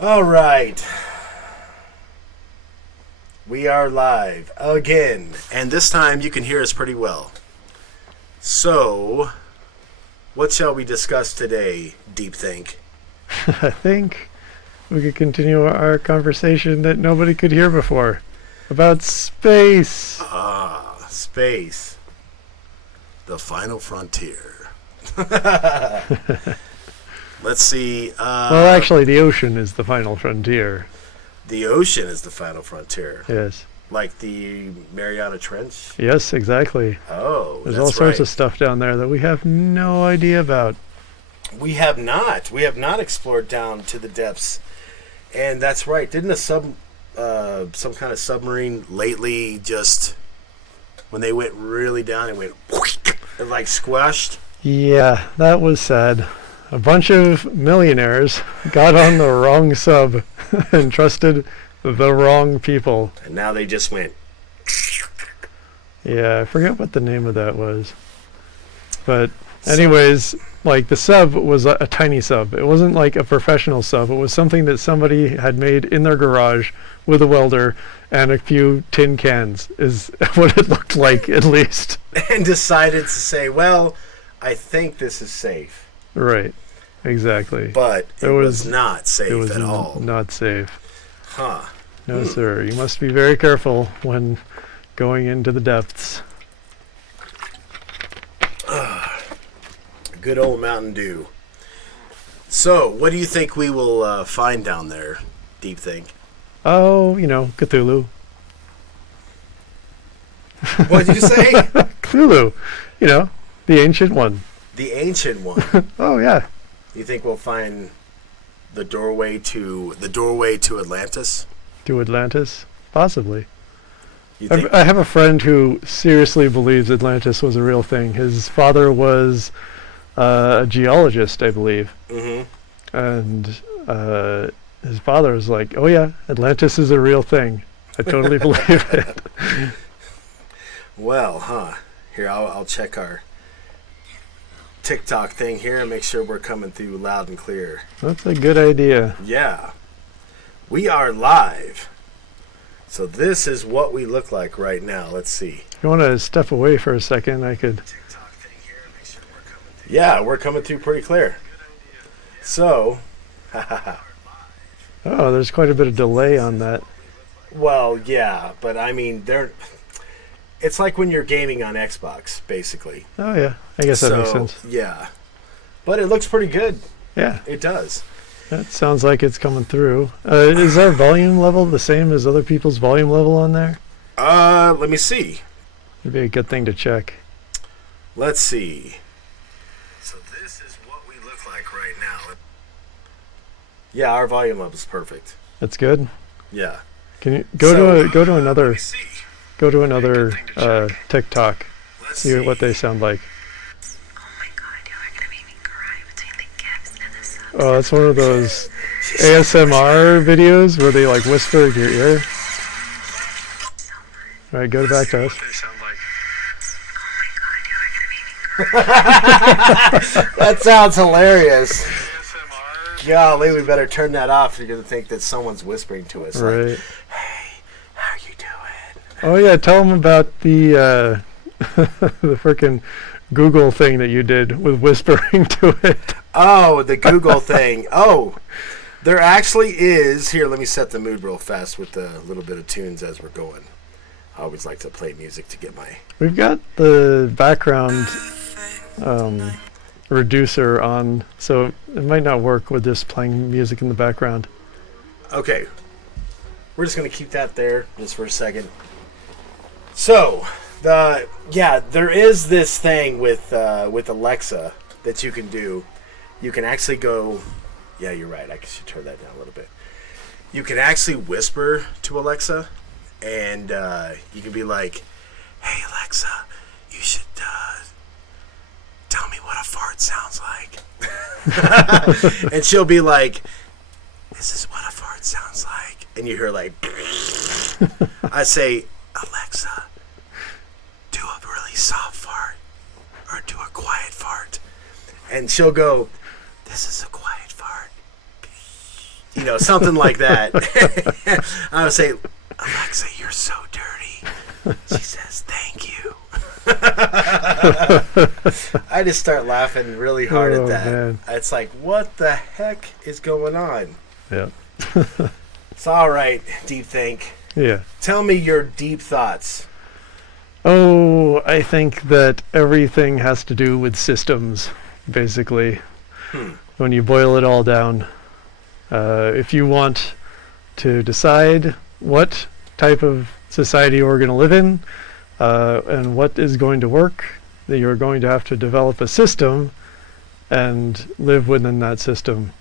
All right. We are live again. And this time you can hear us pretty well. So, what shall we discuss today, Deep Think? I think we could continue our conversation that nobody could hear before about space. Ah, space. The final frontier. Let's see. Well, actually, the ocean is the final frontier. The ocean is the final frontier. Yes. Like the Mariana Trench? Yes, exactly. Oh, There's that's all sorts right. of stuff down there that we have no idea about. We have not. We have not explored down to the depths. And that's right. Didn't some kind of submarine lately just, when they went really down, it went, it like squashed? Yeah, that was sad. A bunch of millionaires got on the wrong sub and trusted the wrong people. And now they just went. Yeah, I forget what the name of that was. But anyways, like the sub was a tiny sub. It wasn't like a professional sub. It was something that somebody had made in their garage with a welder and a few tin cans is what it looked like, at least. And decided to say, well, I think this is safe. Right. Exactly. But it was not safe it was at all. Not safe. Huh. No, sir. You must be very careful when going into the depths. Good old Mountain Dew. So, what do you think we will find down there, Deep Think? Oh, Cthulhu. What did you say? Cthulhu. The ancient one. The ancient one. Oh, yeah. You think we'll find the doorway to Atlantis? To Atlantis? Possibly. You think? I have a friend who seriously believes Atlantis was a real thing. His father was a geologist, I believe. Mm-hmm. And his father was like, oh yeah, Atlantis is a real thing. I totally believe it. Well, Here, I'll check our TikTok thing here and make sure we're coming through loud and clear. That's a good idea. Yeah. We are live. So this is what we look like right now. Let's see. If you want to step away for a second, I could... TikTok thing here and make sure we're coming through. Yeah, we're coming through pretty clear. So, oh, there's quite a bit of delay on that. well, yeah, but I mean, it's like when you're gaming on Xbox, basically. Oh yeah, I guess that makes sense. Yeah. But it looks pretty good. Yeah, It does. that sounds like it's coming through. Is our volume level the same as other people's volume level on there? Let me see. It'd be a good thing to check. Let's see. So this is what we look like right now. Yeah, our volume up is perfect. That's good. Yeah. Can you go to Let another me see. TikTok? Let's See what they sound like. Oh my god, y'all are gonna make me cry between the gifts and the subs. Oh, it's one of those ASMR videos where they like whisper in your ear. So much. All right, go back to us. Oh my god, y'all are gonna make me cry. That sounds hilarious. Golly, we better turn that off. You're going to think that someone's whispering to us. Like, Right. hey, how you doing? Oh yeah, tell them about the the frickin' Google thing that you did with whispering to it. Oh, the Google thing. Oh, there actually is. Here, let me set the mood real fast with a little bit of tunes as we're going. I always like to play music to get my... We've got the background reducer on, so it might not work with just playing music in the background. Okay. We're just going to keep that there just for a second. So, there is this thing with Alexa that you can do. You can actually go... Yeah, you're right. I should turn that down a little bit. You can actually whisper to Alexa, and you can be like, hey, Alexa, you should tell me what a fart sounds like. And she'll be like, this is what a fart sounds like. And you hear like, I say, Alexa, do a really soft fart or do a quiet fart. And she'll go, this is a quiet fart. something like that. I would say, Alexa, you're so dirty. She says, thank you. I just start laughing really hard Oh, at that. man. It's like, what the heck is going on? Yeah. It's all right, Deep Think. Yeah. Tell me your deep thoughts. Oh, I think that everything has to do with systems, basically. When you boil it all down, if you want to decide what type of society we're going to live in and what is going to work, then you're going to have to develop a system and live within that system.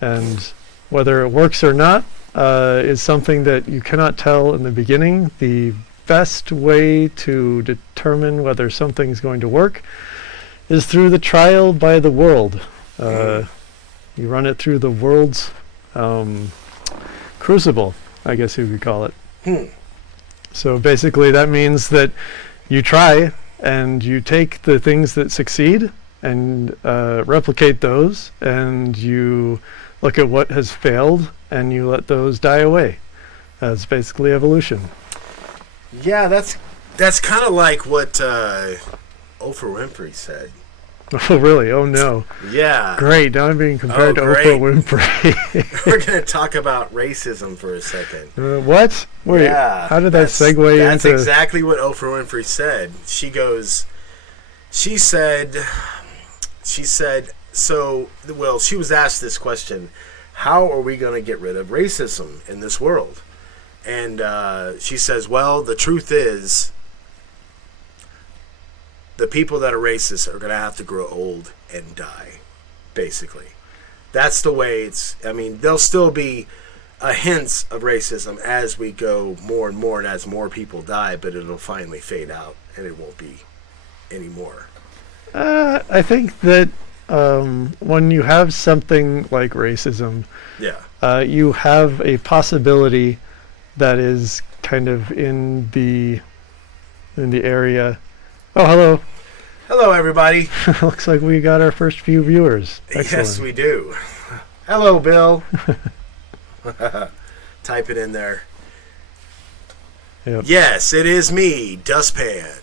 And whether it works or not is something that you cannot tell in the beginning. The best way to determine whether something's going to work is through the trial by the world. You run it through the world's crucible, I guess you could call it. So basically that means that you try and you take the things that succeed and replicate those, and you look at what has failed and you let those die away. That's basically evolution. Yeah, that's kind of like what Oprah Winfrey said. Oh, really? Oh, no. Yeah. Great. Now I'm being compared to great. Oprah Winfrey. We're going to talk about racism for a second. What? Wait, Yeah, how did that segue That's into... exactly what Oprah Winfrey said. She said, she was asked this question, how are we going to get rid of racism in this world? And she says, well, the truth is, the people that are racist are going to have to grow old and die, basically. That's the way there'll still be a hints of racism as we go more and more and as more people die, but it'll finally fade out and it won't be anymore. I think that when you have something like racism, Yeah. you have a possibility that is kind of in the area. Oh, hello. Hello, everybody. Looks like we got our first few viewers. Excellent. Yes, we do. Hello, Bill. Type it in there. Yep. Yes, it is me, Dustpan.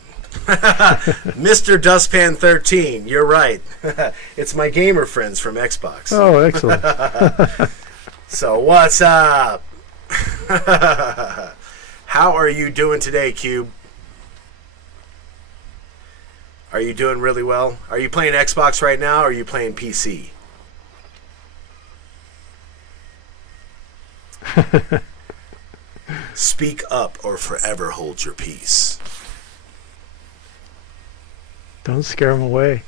Mr. Dustpan 13. You're right. It's my gamer friends from Xbox. Oh, excellent. So, what's up? How are you doing today, Cube? Are you doing really well? Are you playing Xbox right now, or are you playing PC? Speak up or forever hold your peace. Don't scare them away.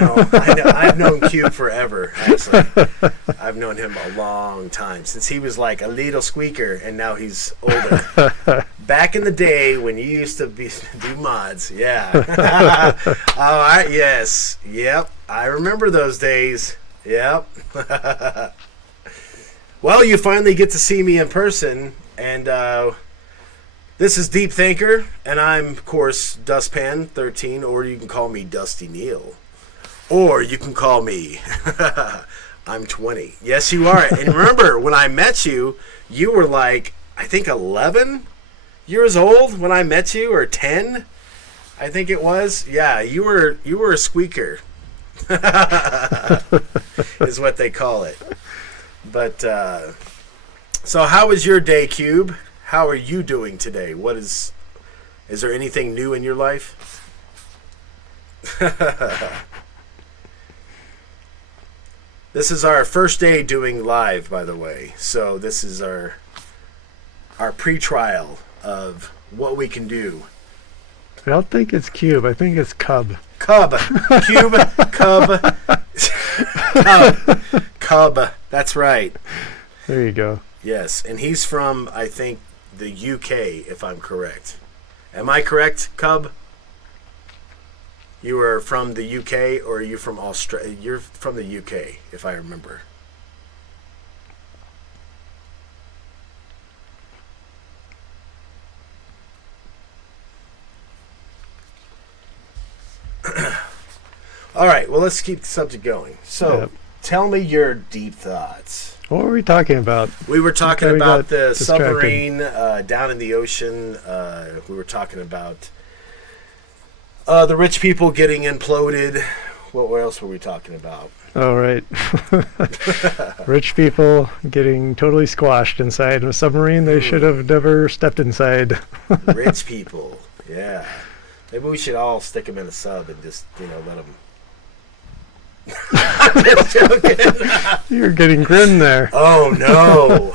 No, I've known Cube forever, actually. I've known him a long time, since he was like a little squeaker, and now he's older. Back in the day when you used to do mods, yeah. Yes, yep, I remember those days, yep. Well, you finally get to see me in person, and this is Deep Thinker, and I'm, of course, Dustpan 13, or you can call me Dusty Neal. Or you can call me, I'm 20. Yes, you are. And remember, when I met you, you were like, I think 11 years old when I met you, or 10, I think it was. Yeah, you were a squeaker, is what they call it. But, so how was your day, Cube? How are you doing today? Is there anything new in your life? This is our first day doing live, by the way. So this is our pre-trial of what we can do. I don't think it's Cube. I think it's Cub. Cub. Cube. Cub. Cub. That's right. There you go. Yes. And he's from, I think, the UK, if I'm correct. Am I correct, Cub? You are from the UK, or are you from Australia? You're from the UK, if I remember. All right, well, let's keep the subject going. So, tell me your deep thoughts. What were we talking about? We were talking We about got the distracted. submarine down in the ocean. We were talking about the rich people getting imploded. What else were we talking about? Oh, right. Rich people getting totally squashed inside a submarine they should have never stepped inside. Rich people. Yeah. Maybe we should all stick them in a sub and just, let them. Just joking. You're getting grim there. Oh, no.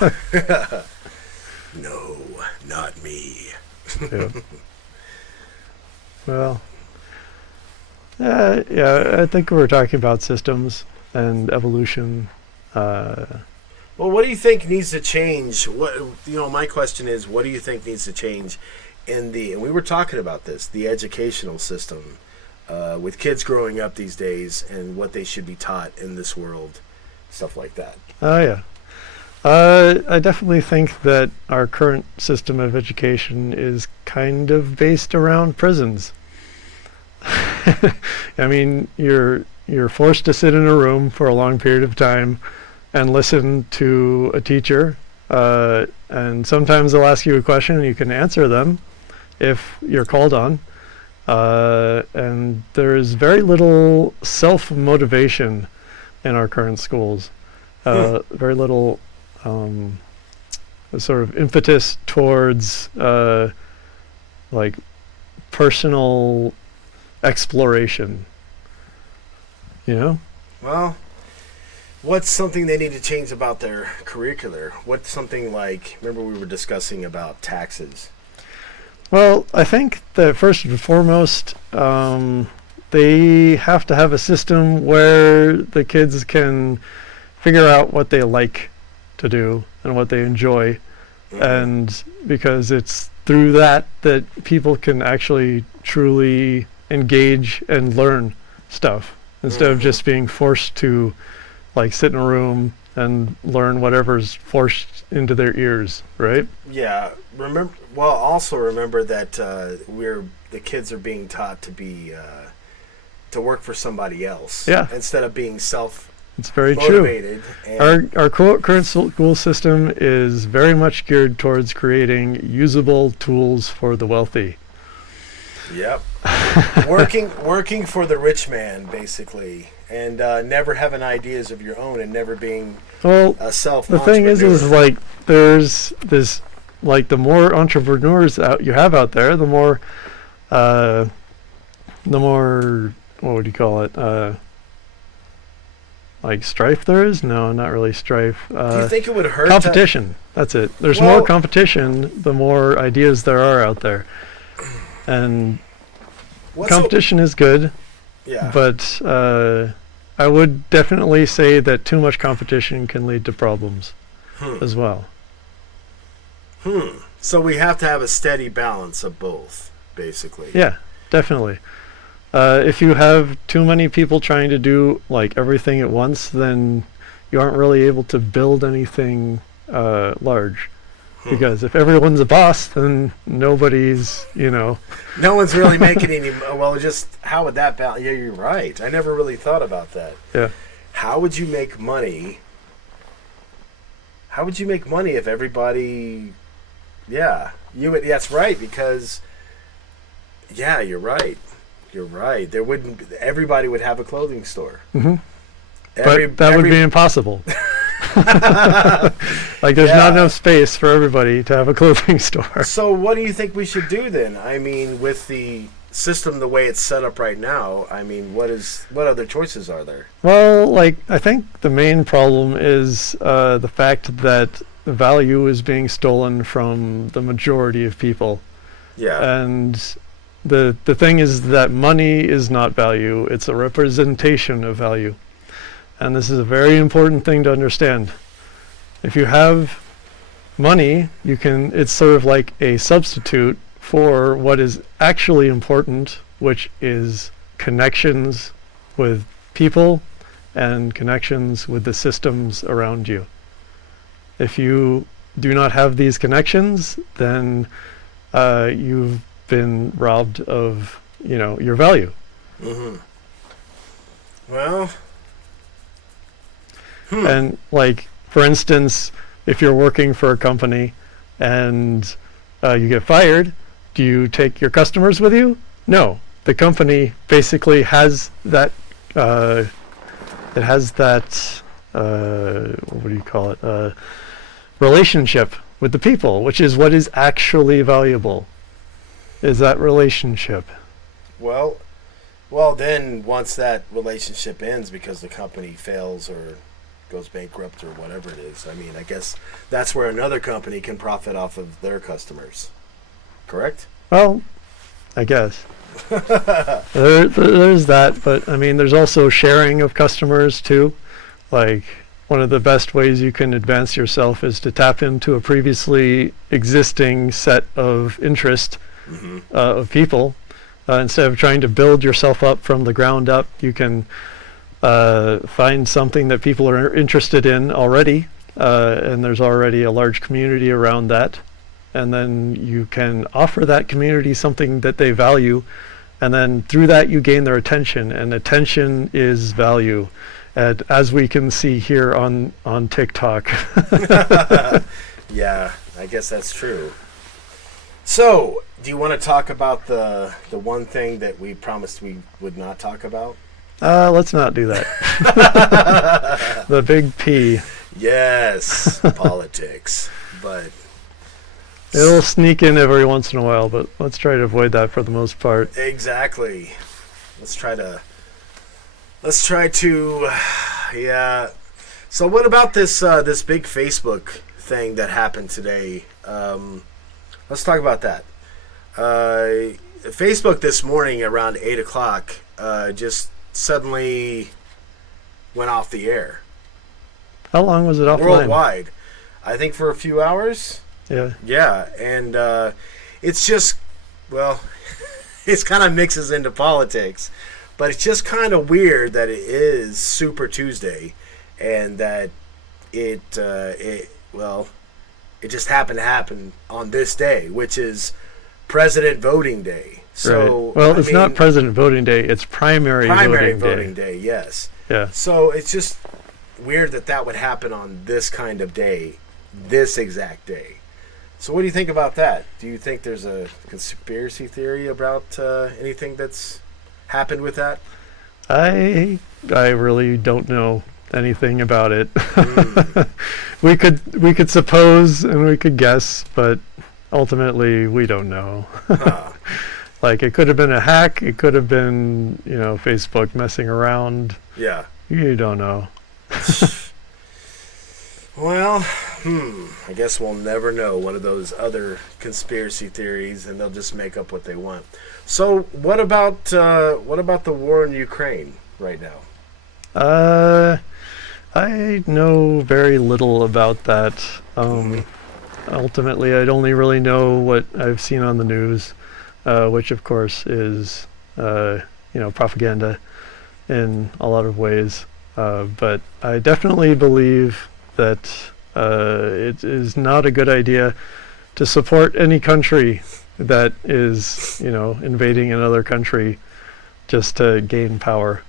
No, not me. Yeah. Well, yeah, I think we're talking about systems and evolution. Well, what do you think needs to change? My question is, what do you think needs to change and we were talking about this, the educational system, with kids growing up these days and what they should be taught in this world, stuff like that. Oh, yeah. I definitely think that our current system of education is kind of based around prisons. I mean, you're forced to sit in a room for a long period of time and listen to a teacher, and sometimes they'll ask you a question and you can answer them if you're called on. And there is very little self-motivation in our current schools. Very little sort of impetus towards like personal exploration. Well, what's something they need to change about their curricular? What's something like, remember we were discussing about taxes? Well, I think that first and foremost, they have to have a system where the kids can figure out what they like to do and what they enjoy. And because it's through that people can actually truly engage and learn stuff instead of just being forced to sit in a room and learn whatever's forced into their ears, right? Yeah. Also remember that the kids are being taught to be to work for somebody else. Yeah. Instead of being It's very true. motivated. Our current school system is very much geared towards creating usable tools for the wealthy. Yep. working for the rich man, basically, and never having ideas of your own and never being a The thing is there's this, the more entrepreneurs you have out there, the more, what would you call it? Strife there is? No, not really strife. Do you think it would hurt? Competition. That's it. There's more competition, the more ideas there are out there. And competition is good. Yeah. But I would definitely say that too much competition can lead to problems as well. So we have to have a steady balance of both, basically. Yeah, definitely. If you have too many people trying to do everything at once, then you aren't really able to build anything large. Because if everyone's a boss, then nobody's, No one's really making any. Well, just how would that balance? Yeah, you're right. I never really thought about that. Yeah. How would you make money? How would you make money if everybody? Yeah, you would. That's right. Because, yeah, you're right. You're right. There wouldn't. Everybody would have a clothing store. Mm-hmm. But that would be impossible. There's not enough space for everybody to have a clothing store. So what do you think we should do then? I mean, with the system the way it's set up right now, I mean, what other choices are there? Well, I think the main problem is the fact that value is being stolen from the majority of people. Yeah. And the thing is that money is not value, it's a representation of value. And this is a very important thing to understand. If you have money, it's sort of like a substitute for what is actually important, which is connections with people and connections with the systems around you. If you do not have these connections, then you've been robbed of, your value. Mm-hmm. Well, And like, for instance, if you're working for a company and you get fired, do you take your customers with you? No. The company basically has that. It has that. What do you call it? Relationship with the people, which is what is actually valuable. Is that relationship? Well, then once that relationship ends because the company fails or goes bankrupt or whatever it is, I mean, I guess that's where another company can profit off of their customers. Correct? Well, I guess. There's that, but I mean, there's also sharing of customers too. Like, one of the best ways you can advance yourself is to tap into a previously existing set of interest of people. Instead of trying to build yourself up from the ground up, you can find something that people are interested in already, and there's already a large community around that. And then you can offer that community something that they value, and then through that you gain their attention, and attention is value. And as we can see here on TikTok. Yeah, I guess that's true. So, do you want to talk about the one thing that we promised we would not talk about? Let's not do that. The big P. Yes, politics. But it'll sneak in every once in a while, but let's try to avoid that for the most part. Exactly. Let's try to, yeah. So what about this this big Facebook thing that happened today? Let's talk about that. Facebook this morning around 8 o'clock just suddenly went off the air. How long was it offline? Worldwide. I think for a few hours. Yeah. Yeah, and it's just, well, it kind of mixes into politics, but it's just kind of weird that it is Super Tuesday, and that it just happened to happen on this day, which is President Voting Day. So, right. Well, it's not President Voting Day; it's Primary Voting Day. Yes. Yeah. So it's just weird that would happen on this kind of day, this exact day. So what do you think about that? Do you think there's a conspiracy theory about anything that's happened with that? I really don't know anything about it. We could suppose and we could guess, but ultimately we don't know. Huh. Like, it could have been a hack, it could have been, Facebook messing around. Yeah. You don't know. Well, I guess we'll never know. One of those other conspiracy theories, and they'll just make up what they want. So, what about the war in Ukraine right now? I know very little about that. Ultimately, I'd only really know what I've seen on the news, which of course is, propaganda in a lot of ways. But I definitely believe that it is not a good idea to support any country that is, invading another country just to gain power.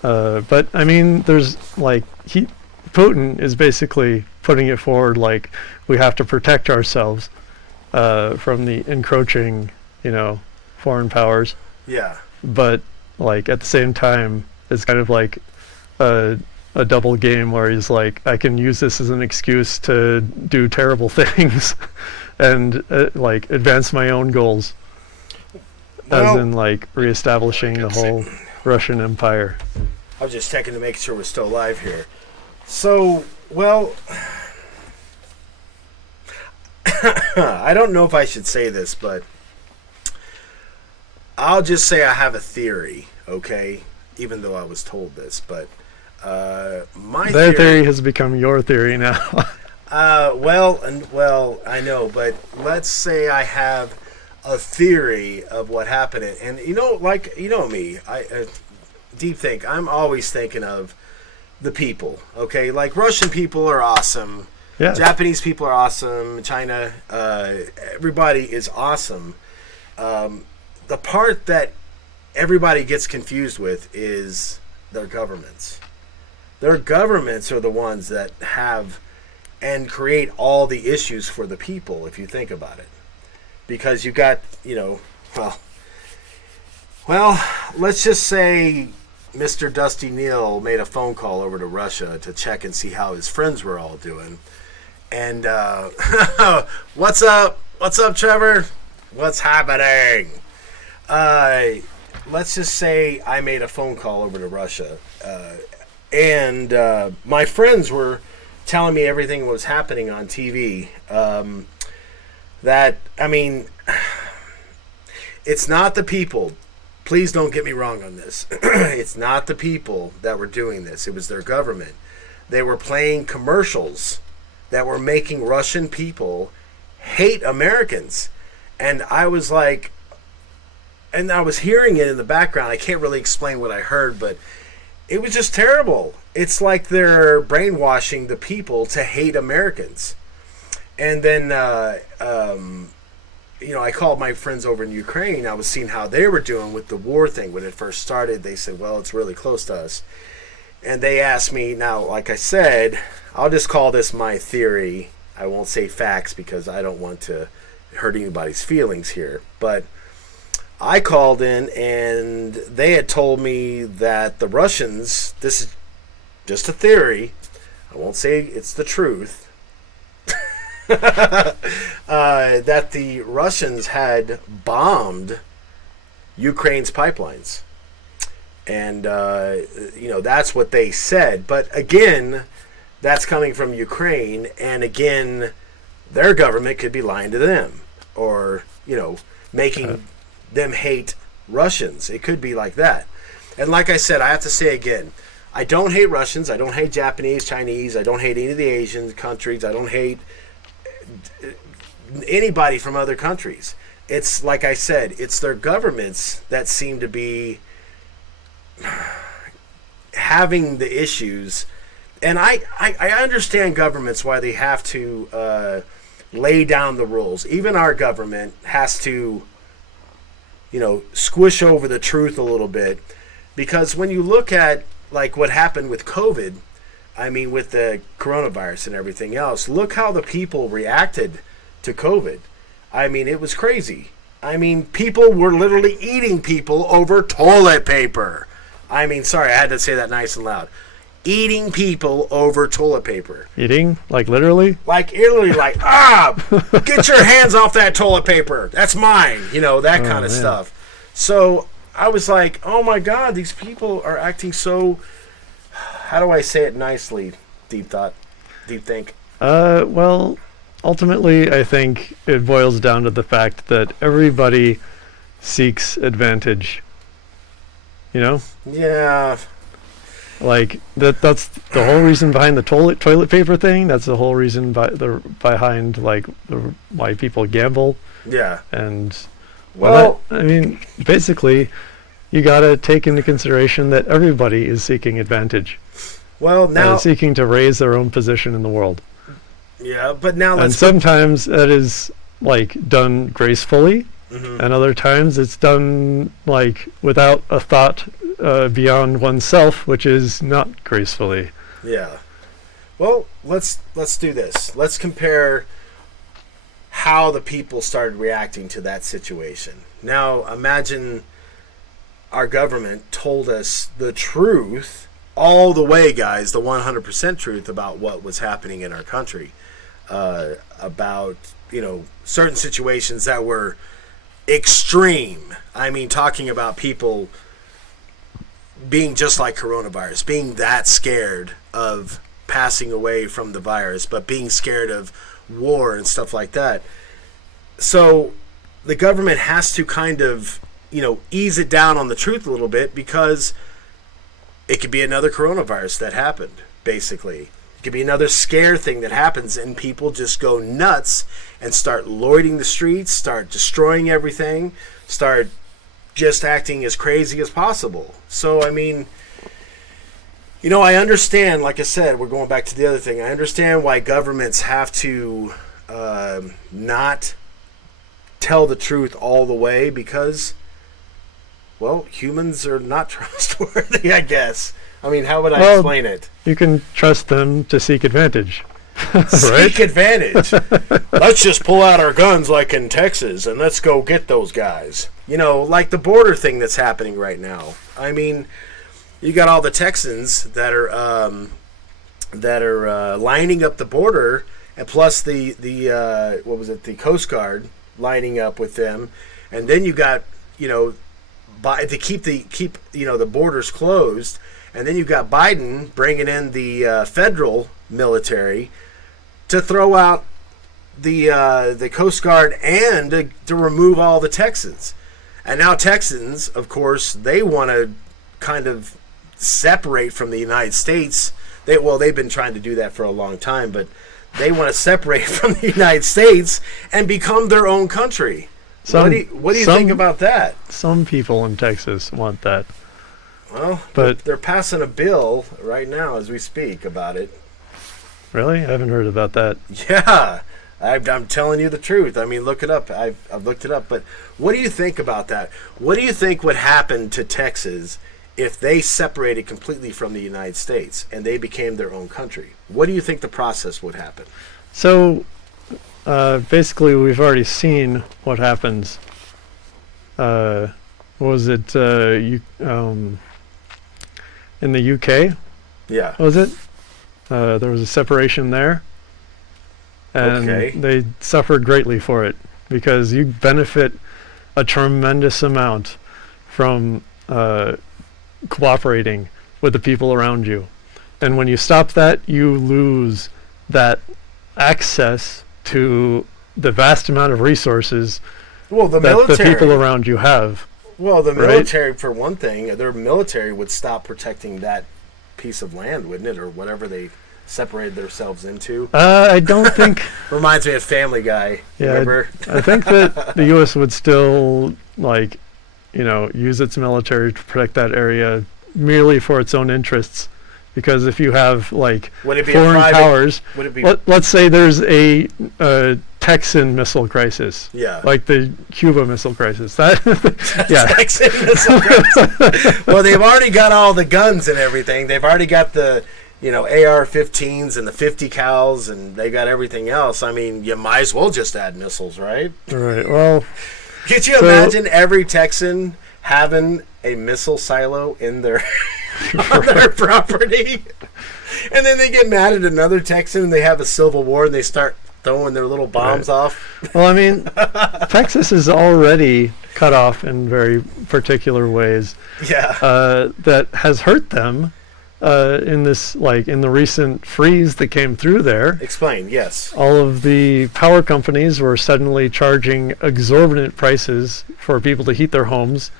But I mean, there's Putin is basically putting it forward like we have to protect ourselves from the encroaching, foreign powers. Yeah. But at the same time, it's kind of like a double game where he's like, I can use this as an excuse to do terrible things and advance my own goals, as in reestablishing the whole Russian Empire. I was just checking to make sure we're still alive here. So, well, I don't know if I should say this, but I'll just say I have a theory, okay? Even though I was told this, but their theory has become your theory now. Well, I know, but let's say I have a theory of what happened, and me, deep think. I'm always thinking of the people. Okay, like Russian people are awesome. Yeah. Japanese people are awesome. China, everybody is awesome. The part that everybody gets confused with is their governments. Their governments are the ones that have and create all the issues for the people, if you think about it. Because you got, well, let's just say Mr. Dusty Neal made a phone call over to Russia to check and see how his friends were all doing. And, what's up? What's up, Trevor? What's happening? Let's just say I made a phone call over to Russia. And my friends were telling me everything was happening on TV. It's not the people. Please don't get me wrong on this. It's not the people that were doing this. It was their government. They were playing commercials that were making Russian people hate Americans. And I was like, and I was hearing it in the background. I can't really explain what I heard, but it was just terrible. It's like they're brainwashing the people to hate Americans. And then, I called my friends over in Ukraine. I was seeing how they were doing with the war thing. When it first started, they said, well, it's really close to us. And they asked me, now, like I said, I'll just call this my theory. I won't say facts because I don't want to hurt anybody's feelings here. But I called in and they had told me that the Russians, this is just a theory, I won't say it's the truth, that the Russians had bombed Ukraine's pipelines. And, that's what they said. But again, that's coming from Ukraine. And again, their government could be lying to them or, making them hate Russians. It could be like that. And like I said, I have to say again, I don't hate Russians. I don't hate Japanese, Chinese. I don't hate any of the Asian countries. I don't hate anybody from other countries. It's like I said, it's their governments that seem to be having the issues. And I understand governments why they have to lay down the rules. Even our government has to squish over the truth a little bit, because when you look at like what happened with COVID, with the coronavirus and everything else, look how the people reacted to COVID. It was crazy. People were literally eating people over toilet paper. Sorry, I had to say that nice and loud. Eating people over toilet paper. Eating? Like literally? Like literally, get your hands off that toilet paper. That's mine. That kind of stuff. So I was like, oh my God, these people are acting so, how do I say it nicely? Deep think. Well, ultimately, I think it boils down to the fact that everybody seeks advantage. Yeah. Like that's the whole reason behind the toilet paper thing. That's the whole reason behind why people gamble. Yeah. And well, basically, you got to take into consideration that everybody is seeking advantage. Well, now seeking to raise their own position in the world. Yeah, but now and sometimes that is done gracefully, mm-hmm. and other times it's done without a thought beyond oneself, which is not gracefully. Yeah. Well, let's do this. Let's compare how the people started reacting to that situation. Now, imagine our government told us the truth all the way, guys, the 100% truth about what was happening in our country, about certain situations that were extreme. Talking about people being just like coronavirus, being that scared of passing away from the virus, but being scared of war and stuff like that. So the government has to kind of, ease it down on the truth a little bit, because it could be another coronavirus that happened, basically. It could be another scare thing that happens, and people just go nuts and start loitering the streets, start destroying everything, start just acting as crazy as possible. So, I understand, like I said, we're going back to the other thing. I understand why governments have to not tell the truth all the way, because, well, humans are not trustworthy, I guess. I mean, how would I Well, explain it? You can trust them to seek advantage. Seek advantage. Let's just pull out our guns like in Texas and let's go get those guys. You know, like the border thing that's happening right now. I mean, you got all the Texans that are lining up the border, and plus the what was it, the Coast Guard lining up with them, and then you got, you know, to keep the borders closed, and then you got Biden bringing in the federal military to throw out the Coast Guard and to remove all the Texans. And now Texans, of course, they want to kind of separate from the United States. They've been trying to do that for a long time, but they want to separate from the United States and become their own country. What do you think about that? Some people in Texas want that. Well, but they're passing a bill right now as we speak about it. Really? I haven't heard about that. Yeah, I'm telling you the truth. I mean, look it up. I've looked it up. But what do you think about that? What do you think would happen to Texas if they separated completely from the United States and they became their own country? What do you think the process would happen? So, basically, we've already seen what happens. What was it? In the UK? Yeah. Was it? There was a separation there, and Okay. they suffered greatly for it because you benefit a tremendous amount from cooperating with the people around you. And when you stop that, you lose that access to the vast amount of resources Well, the that military. the people around you have. Well, the right? military, for one thing, their military would stop protecting that piece of land, wouldn't it, or whatever they separated themselves into? I don't think. Reminds me of Family Guy. Yeah, Remember? I think that the U.S. would still use its military to protect that area merely for its own interests. Because if you have Would it be a foreign private- powers, Would it be? let's say there's a Texan missile crisis, Yeah. like the Cuba missile crisis. That yeah, Texan missile crisis. Well, they've already got all the guns and everything. They've already got the, AR-15s and the 50 cals, and they got everything else. I mean, you might as well just add missiles, right? right. Well, Could you imagine every Texan having a missile silo in their on their property, and then they get mad at another Texan and they have a civil war and they start throwing their little bombs off? well, I mean, Texas is already cut off in very particular ways. Yeah. That has hurt them in this, in the recent freeze that came through there. Explain. Yes. All of the power companies were suddenly charging exorbitant prices for people to heat their homes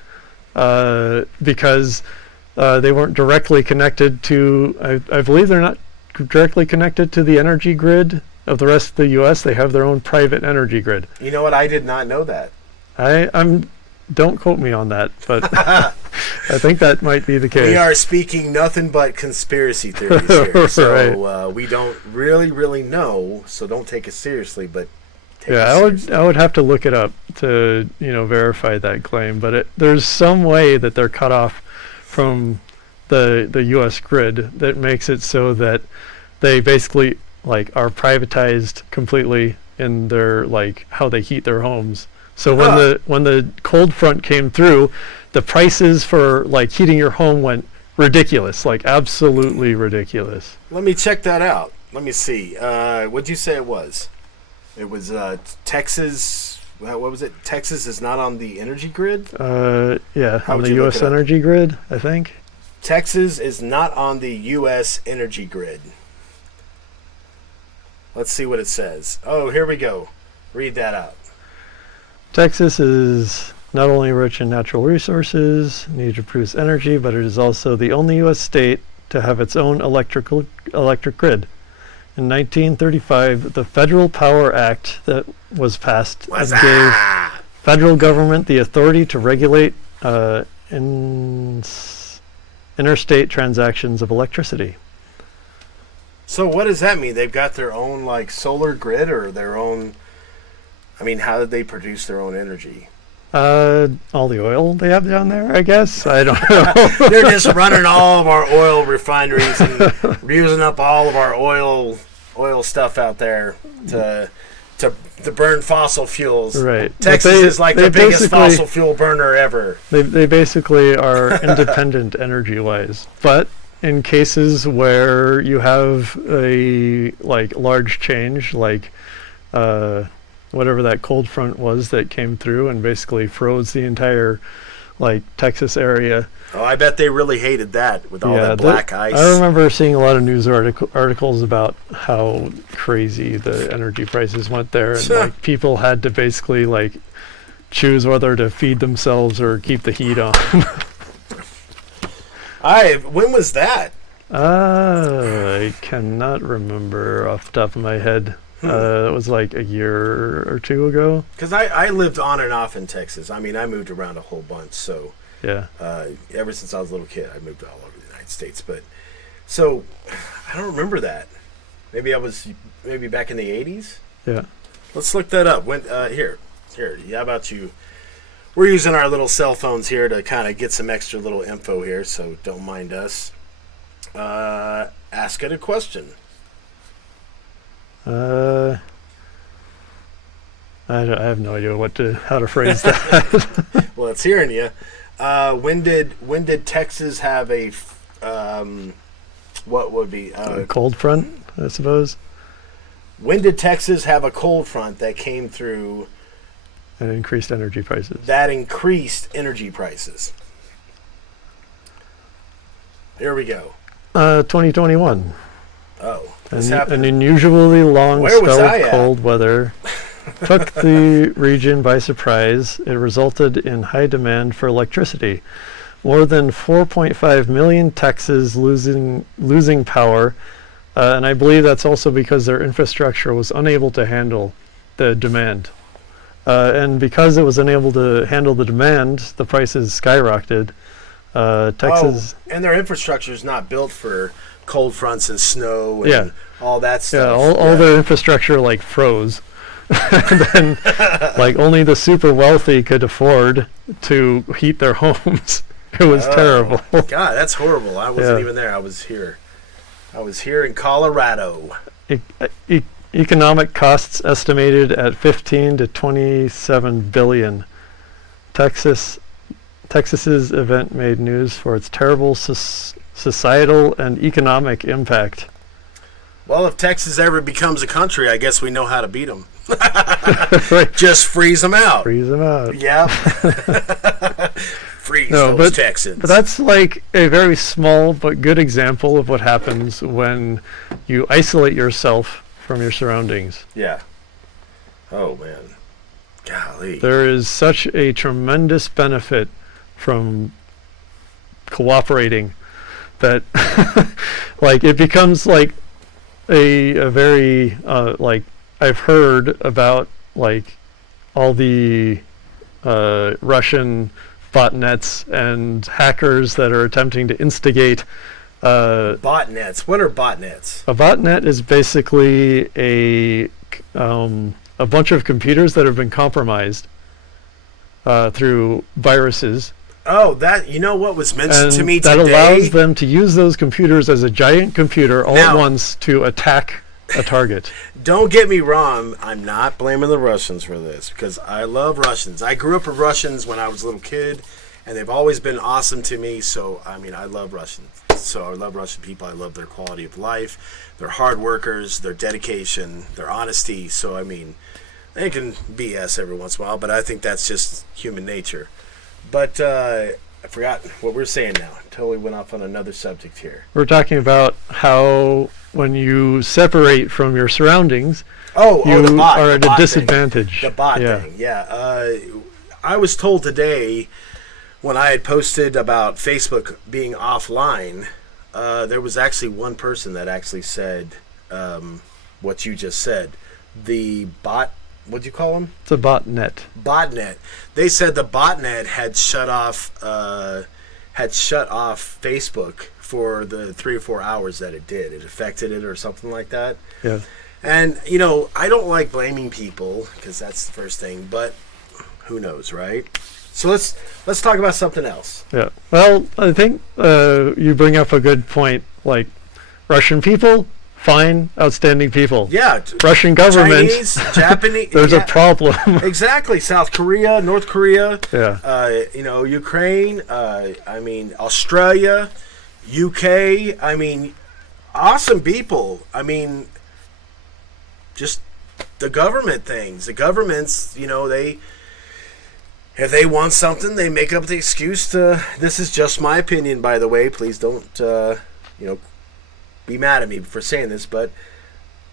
because they weren't directly connected to, I believe they're not directly connected to the energy grid of the rest of the U.S. They have their own private energy grid. You know what? I did not know that. Don't quote me on that, but I think that might be the case. We are speaking nothing but conspiracy theories here, so we don't really know. So don't take it seriously, but take it seriously. I would have to look it up to verify that claim. But there's some way that they're cut off from the U.S. grid that makes it so that they basically are privatized completely in their how they heat their homes. So when the cold front came through, the prices for heating your home went ridiculous, absolutely ridiculous. Let me check that out. Let me see. What'd you say it was? It was Texas. What was it? Texas is not on the energy grid? Yeah, How on would the you look U.S. it up? energy grid, I think. Texas is not on the U.S. energy grid. Let's see what it says. Oh, here we go. Read that out. Texas is not only rich in natural resources needed to produce energy, but it is also the only U.S. state to have its own electric grid. In 1935, the Federal Power Act that was passed What's gave that? federal government the authority to regulate interstate transactions of electricity. So what does that mean? They've got their own solar grid or their own... I mean, how did they produce their own energy? All the oil they have down there, I guess. I don't know. They're just running all of our oil refineries and using up all of our oil stuff out there to burn fossil fuels. Right. Texas is like the biggest fossil fuel burner ever. They basically are independent energy-wise, but in cases where you have a large change, whatever that cold front was that came through and basically froze the entire Texas area. Oh, I bet they really hated that with all that black ice. I remember seeing a lot of news articles about how crazy the energy prices went there, and people had to basically choose whether to feed themselves or keep the heat on. When was that? I cannot remember off the top of my head. It was like a year or two ago. Because I lived on and off in Texas. I mean, I moved around a whole bunch. So yeah, ever since I was a little kid, I moved all over the United States. But so I don't remember that. Maybe back in the 80s. Yeah. Let's look that up. Here. How about you? We're using our little cell phones here to kind of get some extra little info here, so don't mind us. Ask it a question. I have no idea how to phrase that. Well, it's hearing you. When did Texas have a what would be a cold front, I suppose? When did Texas have a cold front that came through and increased energy prices? That increased energy prices. Here we go. 2021. Oh. An unusually long spell of cold weather took the region by surprise. It resulted in high demand for electricity. More than 4.5 million Texans losing power, and I believe that's also because their infrastructure was unable to handle the demand. And because it was unable to handle the demand, the prices skyrocketed. Texas. And their infrastructure is not built for cold fronts and snow and all that stuff. Yeah, all their infrastructure froze. And then only the super wealthy could afford to heat their homes. It was terrible. God, that's horrible. I wasn't even there. I was here in Colorado. Economic costs estimated at 15 to 27 billion. Texas's event made news for its terrible societal and economic impact. Well, if Texas ever becomes a country, I guess we know how to beat them. Right. Just freeze them out. Freeze them out. Yeah. Freeze those Texans. But that's a very small but good example of what happens when you isolate yourself from your surroundings. Yeah. Oh, man. Golly. There is such a tremendous benefit from cooperating that it becomes a very I've heard about all the Russian botnets and hackers that are attempting to instigate botnets. What are botnets? A botnet is basically a bunch of computers that have been compromised through viruses. Oh, what was mentioned to me today? That allows them to use those computers as a giant computer all at once to attack a target. Don't get me wrong. I'm not blaming the Russians for this because I love Russians. I grew up with Russians when I was a little kid, and they've always been awesome to me. So, I love Russians. So I love Russian people. I love their quality of life, their hard workers, their dedication, their honesty. So, they can BS every once in a while, but I think that's just human nature. But I forgot what we're saying now. Totally went off on another subject here. We're talking about how when you separate from your surroundings, you are at a disadvantage. The bot thing, yeah. I was told today when I had posted about Facebook being offline, there was actually one person that actually said what you just said. The bot, what'd you call them? It's a botnet. Botnet. They said the botnet had shut off Facebook for the 3 or 4 hours that it did. It affected it or something like that. Yeah. And I don't like blaming people because that's the first thing. But who knows, right? So let's talk about something else. Yeah. Well, I think you bring up a good point. Like Russian people, fine, outstanding people. Yeah, Russian government, Chinese, Japanese. there's yeah, a problem. exactly. South Korea, North Korea. Yeah. Ukraine. I mean, Australia, UK. I mean, awesome people. I mean, just the government things. The governments, if they want something, they make up the excuse to. This is just my opinion, by the way. Please don't, be mad at me for saying this. But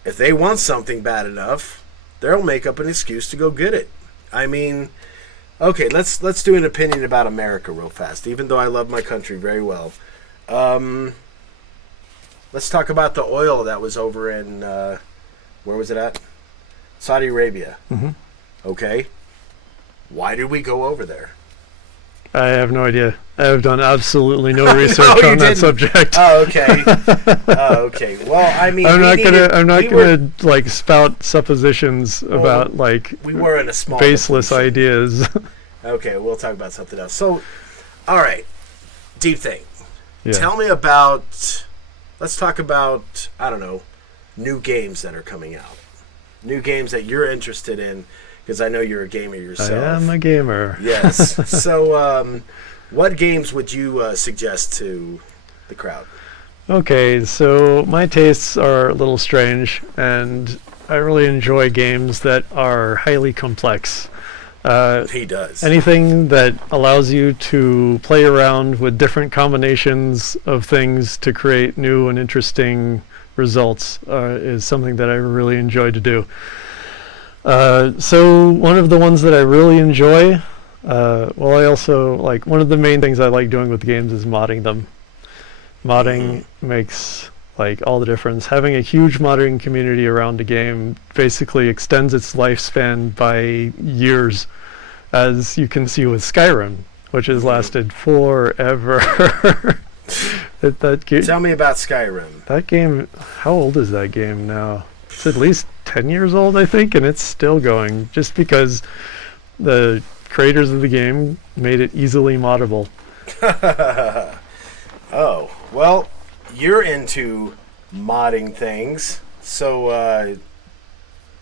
if they want something bad enough, they'll make up an excuse to go get it. I mean, okay, let's do an opinion about America real fast. Even though I love my country very well, let's talk about the oil that was over in where was it at? Saudi Arabia. Mm-hmm. Okay. Why did we go over there? I have no idea. I have done absolutely no research you on that didn't. subject. Oh, okay. Okay. Well, I mean, I'm not we were- gonna like spout suppositions about like We were in a small baseless diplomacy. ideas. Okay, we'll talk about something else. So, all right, deep thing. Yeah. Tell me about. Let's talk about new games that are coming out. New games that you're interested in, because I know you're a gamer yourself. I am a gamer. Yes. So, what games would you suggest to the crowd? Okay, so my tastes are a little strange, and I really enjoy games that are highly complex. He does. Anything that allows you to play around with different combinations of things to create new and interesting results is something that I really enjoy to do. So one of the ones that I really enjoy, I also like, one of the main things I like doing with games is modding them. Modding makes like all the difference. Having a huge modding community around a game basically extends its lifespan by years, as you can see with Skyrim, which has lasted forever. Tell me about Skyrim. That game, how old is that game now? It's at least 10 years old, I think, and it's still going, just because the creators of the game made it easily moddable. Oh, well, you're into modding things, so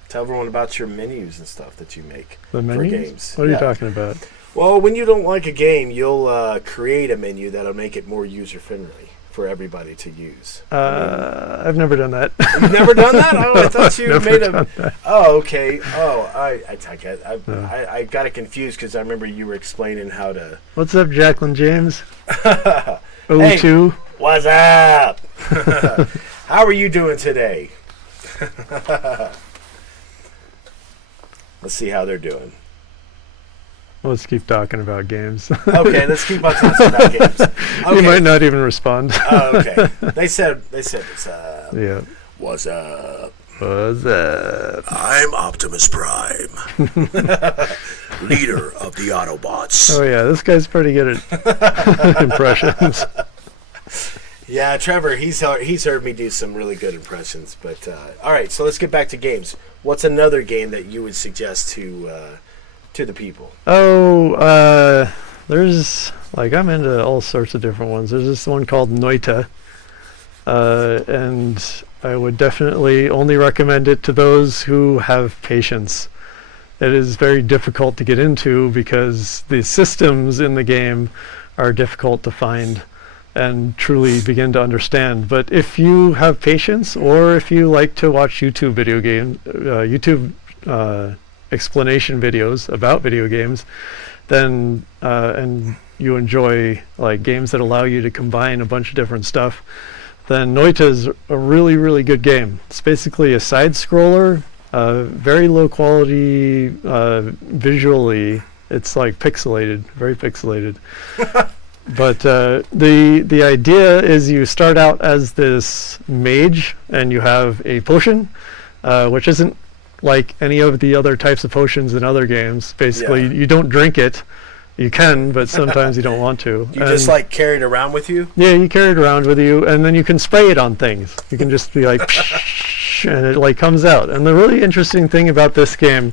tell everyone about your menus and stuff that you make The for menus? games. What are Yeah. you talking about? Well, when you don't like a game, you'll create a menu that'll make it more user-friendly for everybody to use. I've never done that. You've never done that? Oh, I thought you Never made done a... that. Oh, okay. Oh, I No. got it confused because I remember you were explaining how to... What's up, Jacqueline James? Hey. O2. What's up? How are you doing today? Let's see how they're doing. Let's keep talking about games. Okay, let's keep on talking about games. You Okay. might not even respond. Oh, okay. They said what's up? Yeah. What's up? What's up? I'm Optimus Prime, leader of the Autobots. Oh yeah, this guy's pretty good at impressions. Yeah, Trevor, he's heard me do some really good impressions. But all right, so let's get back to games. What's another game that you would suggest to the people? Oh, there's like, I'm into all sorts of different ones. There's this one called Noita, and I would definitely only recommend it to those who have patience. It is very difficult to get into because the systems in the game are difficult to find and truly begin to understand. But if you have patience, or if you like to watch YouTube explanation videos about video games, then and you enjoy like games that allow you to combine a bunch of different stuff, then Noita is a really, really good game. It's basically a side scroller, very low quality visually. It's like pixelated, very pixelated. But the idea is you start out as this mage and you have a potion, which isn't like any of the other types of potions in other games. Basically, Yeah. you don't drink it. You can, but sometimes you don't want to. You just like carry it around with you? Yeah, you carry it around with you, and then you can spray it on things. You can just be like, and it like comes out. And the really interesting thing about this game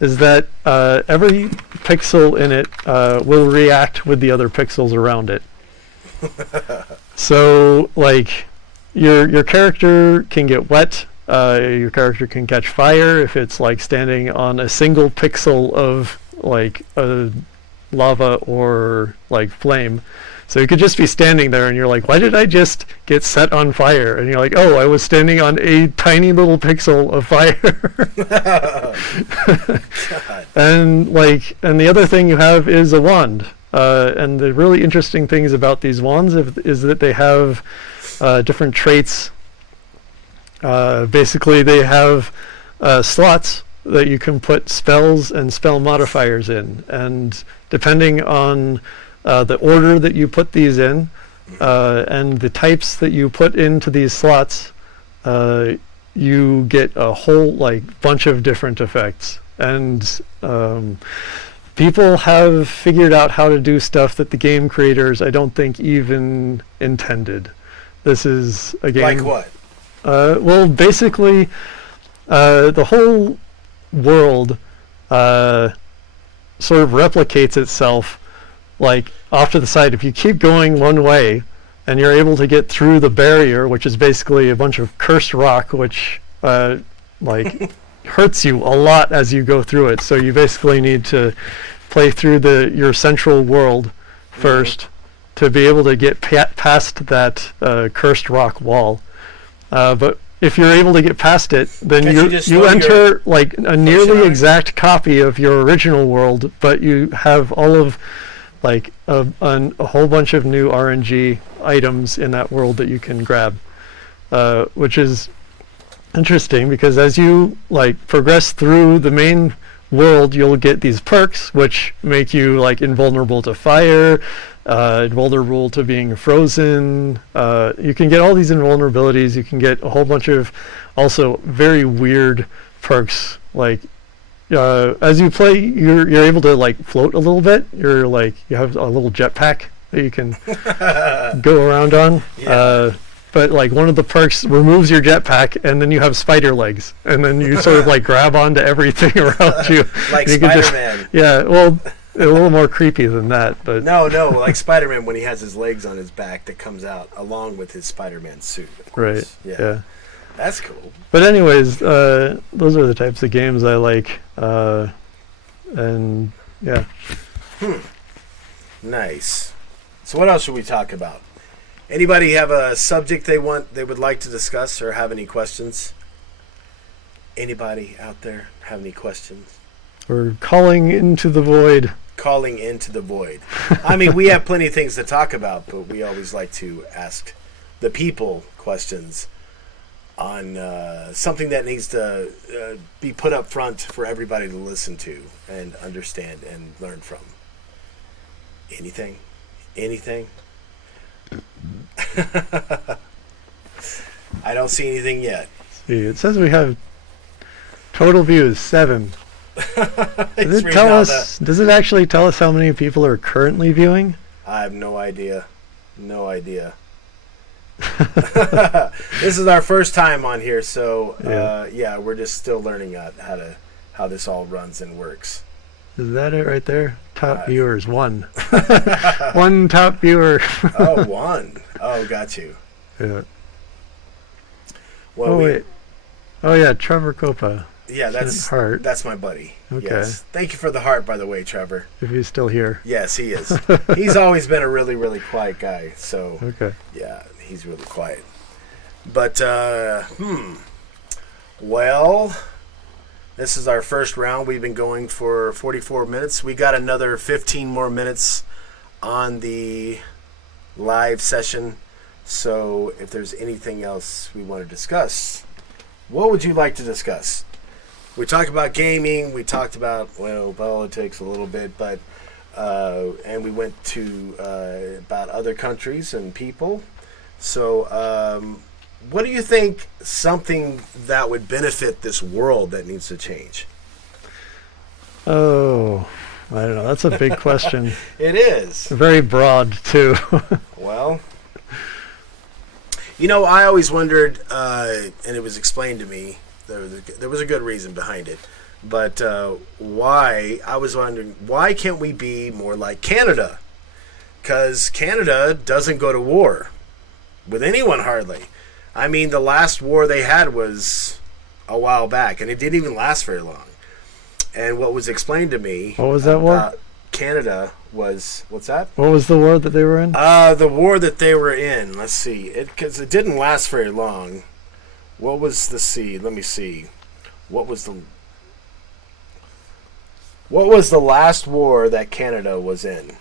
is that every pixel in it will react with the other pixels around it. So, like, your character can get wet. Your character can catch fire if it's like standing on a single pixel of like a lava or like flame. So you could just be standing there and you're like, why did I just get set on fire? And you're like, oh, I was standing on a tiny little pixel of fire. God. And the other thing you have is a wand. And the really interesting things about these wands is that they have different traits. Basically, they have slots that you can put spells and spell modifiers in. And depending on the order that you put these in and the types that you put into these slots, you get a whole like bunch of different effects. And people have figured out how to do stuff that the game creators, I don't think, even intended. This is a game. Like what? Well, basically, the whole world sort of replicates itself like off to the side. If you keep going one way and you're able to get through the barrier, which is basically a bunch of cursed rock, which like hurts you a lot as you go through it. So you basically need to play through your central world first to be able to get past that cursed rock wall. But if you're able to get past it, then you enter like a nearly exact copy of your original world, but you have all of like a whole bunch of new RNG items in that world that you can grab, which is interesting because as you like progress through the main world, you'll get these perks which make you like invulnerable to fire, invulnerable to being frozen. You can get all these invulnerabilities. You can get a whole bunch of also very weird perks. Like as you play, you're able to like float a little bit. You're like you have a little jetpack that you can go around on. Yeah. But like one of the perks removes your jetpack, and then you have spider legs, and then you sort of like grab onto everything around you. Like you can Spider-Man. Yeah, well, a little more creepy than that, but No, like Spider-Man when he has his legs on his back that comes out along with his Spider-Man suit. Of course. right, yeah. That's cool. But anyways, those are the types of games I like, and yeah. Nice. So what else should we talk about? Anybody have a subject they would like to discuss or have any questions? Anybody out there have any questions? We're calling into the void. Calling into the void. I mean, we have plenty of things to talk about, but we always like to ask the people questions on something that needs to be put up front for everybody to listen to and understand and learn from. Anything? I don't see anything yet. See, it says we have total views 7. Does it actually tell us how many people are currently viewing? I have no idea. This is our first time on here, so we're just still learning how this all runs and works. Is that it right there? Top viewers, 1. 1 top viewer. Oh, 1. Oh, got you. Yeah. Well, wait. Oh yeah, Trevor Copa. Yeah, heart. That's my buddy. Okay. Yes. Thank you for the heart, by the way, Trevor. If he's still here. Yes, he is. He's always been a really, really quiet guy. So Okay. yeah, he's really quiet. But well, this is our first round. We've been going for 44 minutes. We got another 15 more minutes on the live session. So if there's anything else we want to discuss, what would you like to discuss? We talked about gaming. We talked about, politics a little bit, but and we went to about other countries and people. So what do you think something that would benefit this world that needs to change? Oh, I don't know. That's a big question. It is. Very broad, too. Well, I always wondered, and it was explained to me, there was a good reason behind it, But why? I was wondering, why can't we be more like Canada? Because Canada doesn't go to war with anyone hardly. I mean, the last war they had was a while back, and it didn't even last very long. And what was explained to me... What was that war? Canada was... What's that? What was the war that they were in? The war that they were in. Let's see. Because it didn't last very long. What was the sea? Let me see. What was the last war that Canada was in?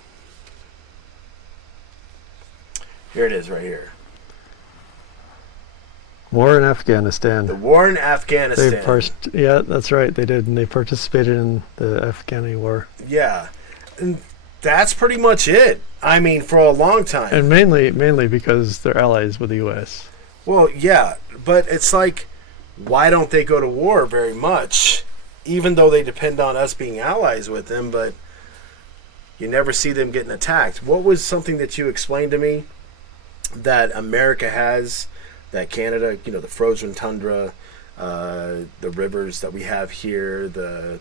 Here it is right here. War in Afghanistan. The war in Afghanistan. Yeah, that's right. They did, and they participated in the Afghani war. Yeah. And that's pretty much it. I mean, for a long time. And mainly because they're allies with the U.S. Well, yeah, but it's like, why don't they go to war very much? Even though they depend on us being allies with them, but you never see them getting attacked. What was something that you explained to me that America has that Canada, the frozen tundra, the rivers that we have here, the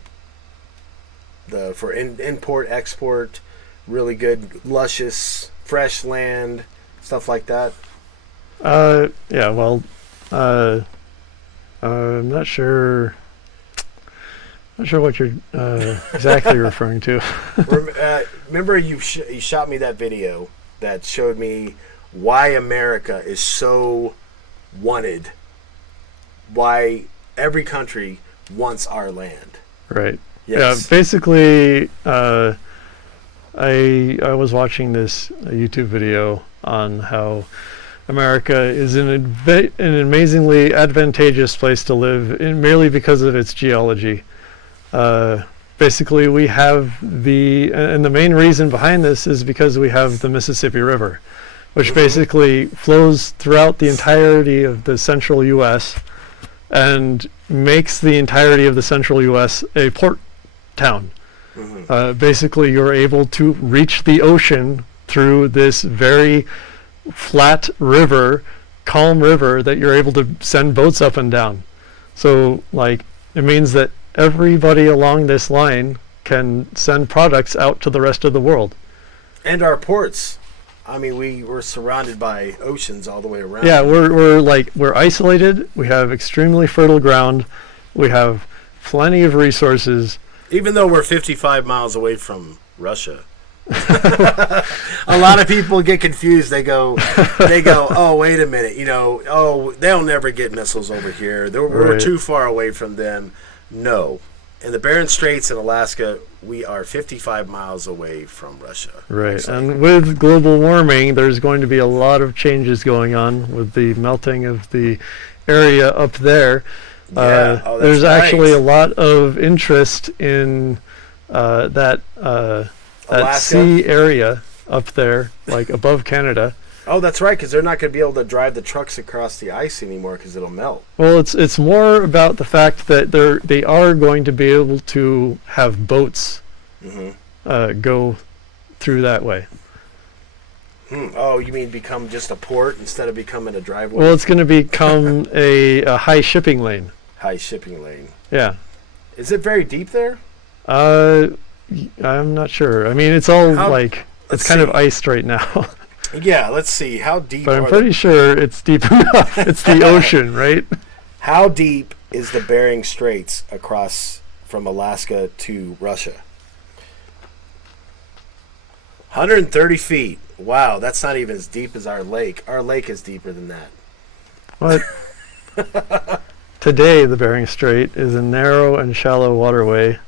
for import, export, really good, luscious, fresh land, stuff like that? Yeah, well, I'm not sure what you're exactly referring to. Remember you shot me that video that showed me why America is so wanted, why every country wants our land. Right. Yes. Yeah, basically, I was watching this YouTube video on how America is an amazingly advantageous place to live merely because of its geology. Basically, we have and the main reason behind this is because we have the Mississippi River, which basically flows throughout the entirety of the central U.S. and makes the entirety of the central U.S. a port town. Basically, you're able to reach the ocean through this very flat river, calm river that you're able to send boats up and down. So, it means that everybody along this line can send products out to the rest of the world. And our ports. I mean, we're surrounded by oceans all the way around. Yeah, we're isolated. We have extremely fertile ground. We have plenty of resources. Even though we're 55 miles away from Russia. A lot of people get confused. They go, oh, wait a minute. They'll never get missiles over here. We're too far away from them. No. In the Bering Straits in Alaska, we are 55 miles away from Russia. Right. And with global warming, there's going to be a lot of changes going on with the melting of the area up there. There's actually a lot of interest in that sea area up there, above Canada. Oh, that's right, because they're not going to be able to drive the trucks across the ice anymore because it'll melt. Well, it's more about the fact that they are going to be able to have boats go through that way. Oh, you mean become just a port instead of becoming a driveway? Well, it's going to become a high shipping lane. High shipping lane. Yeah. Is it very deep there? I'm not sure. I mean, it's all it's kind of iced right now. Yeah, let's see. How deep But I'm pretty sure it's deep enough. It's the ocean, right? How deep is the Bering Straits across from Alaska to Russia? 130 feet. Wow, that's not even as deep as our lake. Our lake is deeper than that. But today, the Bering Strait is a narrow and shallow waterway.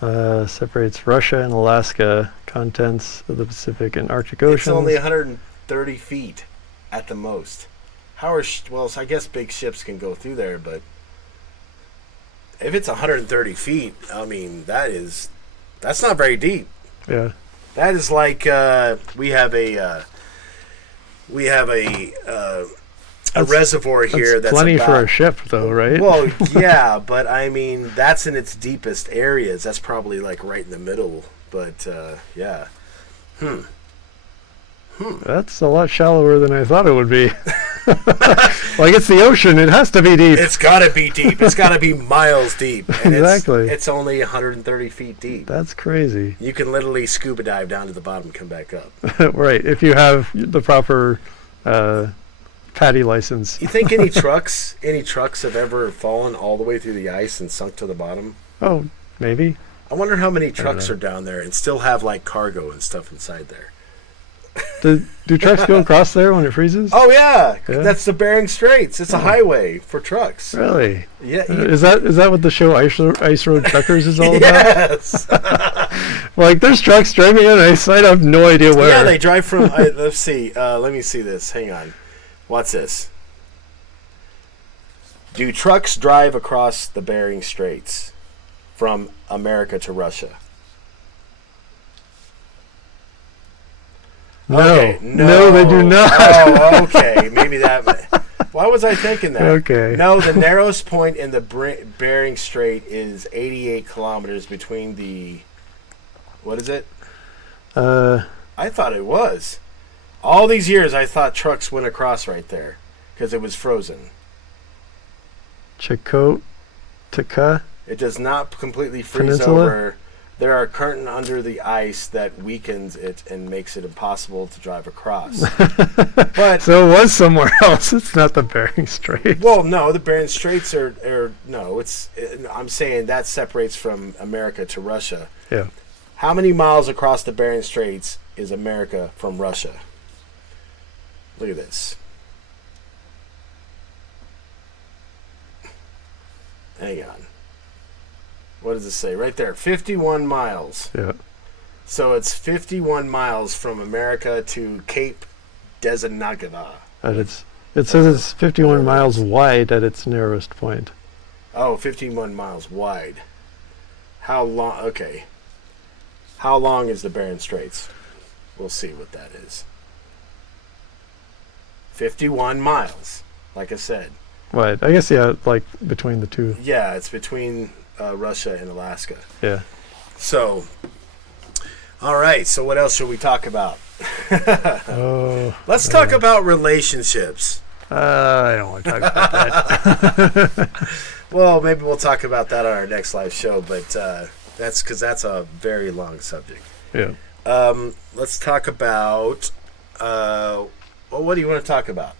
Separates Russia and Alaska, contents of the Pacific and Arctic Oceans. It's only 130 feet at the most. So I guess big ships can go through there, but if it's 130 feet, I mean, that's not very deep. Yeah. That is like we have a reservoir here that's plenty for a ship, though, right? Well, yeah, but I mean that's in its deepest areas. That's probably right in the middle. But yeah. That's a lot shallower than I thought it would be. Like it's the ocean. It has to be deep. It's got to be deep. It's got to be miles deep. And Exactly. It's only 130 feet deep. That's crazy. You can literally scuba dive down to the bottom and come back up. Right. If you have the proper PADI license. You think any trucks have ever fallen all the way through the ice and sunk to the bottom? Oh, maybe. I wonder how many trucks know. are down there and still have like cargo and stuff inside there. Do trucks go across there when it freezes? Oh yeah, Yeah. that's the Bering Straits. It's a highway for trucks. Really? Yeah. Is that what the show Ice Road Truckers is all about? Yes. Like there's trucks driving on ice. I have no idea where. Yeah, they drive from. Let's see. Let me see this. Hang on. What's this? Do trucks drive across the Bering Straits from America to Russia? No, Okay, no, they do not. Oh, okay. Maybe that. Why was I thinking that? Okay. No, the narrowest point in the Bering Strait is 88 kilometers between the. What is it? I thought it was. All these years, I thought trucks went across right there because it was frozen. Chakotay. It does not completely freeze Peninsula? over. There are curtain under the ice that weakens it and makes it impossible to drive across. But So it was somewhere else. It's not the Bering Strait. well, no, the Bering Straits are no. I'm saying that separates from America to Russia. Yeah. How many miles across the Bering Straits is America from Russia? Look at this. Hang on. What does it say? Right there, 51 miles. Yeah. So it's 51 miles from America to Cape Desanagada. And it says it's 51 miles wide at its narrowest point. Oh, 51 miles wide. How long? Okay. How long is the Bering Straits? We'll see what that is. 51 miles, like I said. Wide. I guess, yeah, like between the two. Yeah, it's between Russia and Alaska. Yeah. So, all right. So what else should we talk about? Oh. Let's talk about relationships. I don't want to talk about that. Well, maybe we'll talk about that on our next live show, but that's because that's a very long subject. Yeah. Let's talk about. Well, what do you want to talk about?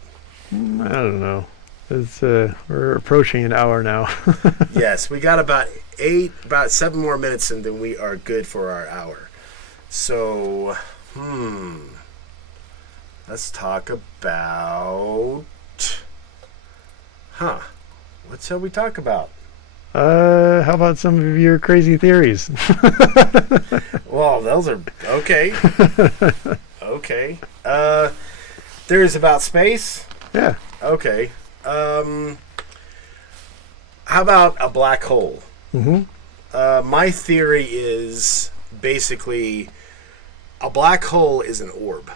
I don't know. It's we're approaching an hour now. Yes, we got about 7 more minutes, and then we are good for our hour. So, let's talk about. What shall we talk about? How about some of your crazy theories? Well, those are okay. Okay. Theories about space. Yeah. Okay. How about a black hole? Mm-hmm. My theory is basically a black hole is an orb.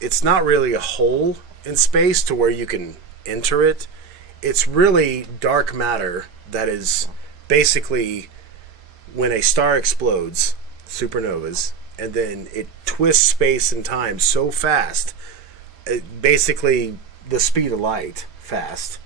It's not really a hole in space to where you can enter it. It's really dark matter that is basically when a star explodes, supernovas, and then it twists space and time so fast, basically the speed of light fast,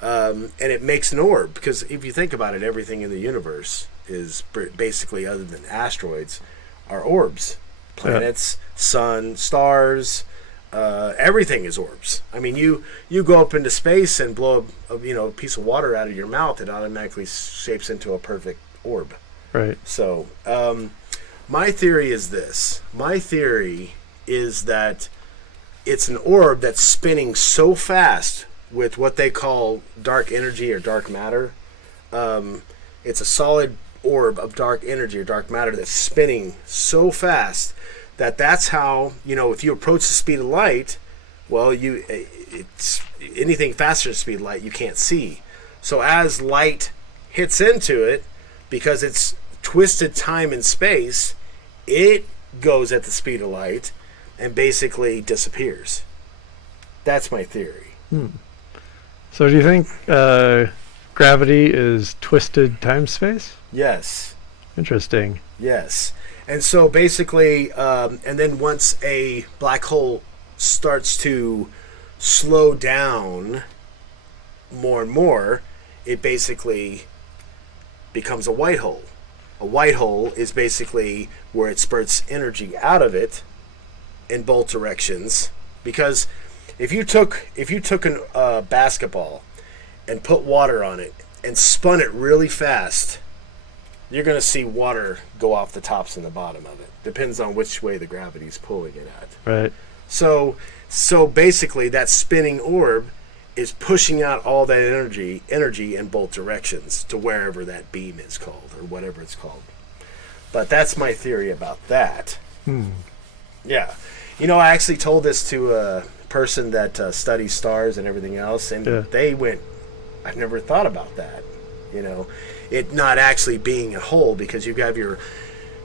and it makes an orb. Because if you think about it, everything in the universe is basically, other than asteroids, are orbs. Planets, sun, stars, everything is orbs. I mean, you go up into space and blow a piece of water out of your mouth, it automatically shapes into a perfect orb. Right. So, my theory is this. My theory is that it's an orb that's spinning so fast with what they call dark energy or dark matter. It's a solid orb of dark energy or dark matter that's spinning so fast that's how, if you approach the speed of light, well, it's anything faster than the speed of light you can't see. So as light hits into it, because it's twisted time and space, it goes at the speed of light and basically disappears. That's my theory. So do you think gravity is twisted time-space? Yes. Interesting. Yes. And so basically, and then once a black hole starts to slow down more and more, it basically becomes a white hole. A white hole is basically where it spurts energy out of it in both directions. Because if you took a basketball and put water on it and spun it really fast, you're going to see water go off the tops and the bottom of it. Depends on which way the gravity's pulling it at. Right. So basically that spinning orb is pushing out all that energy in both directions to wherever that beam is called, or whatever it's called. But that's my theory about that. Yeah. You know, I actually told this to a person that studies stars and everything else, and they went, I've never thought about that. You know, it not actually being a hole, because you have your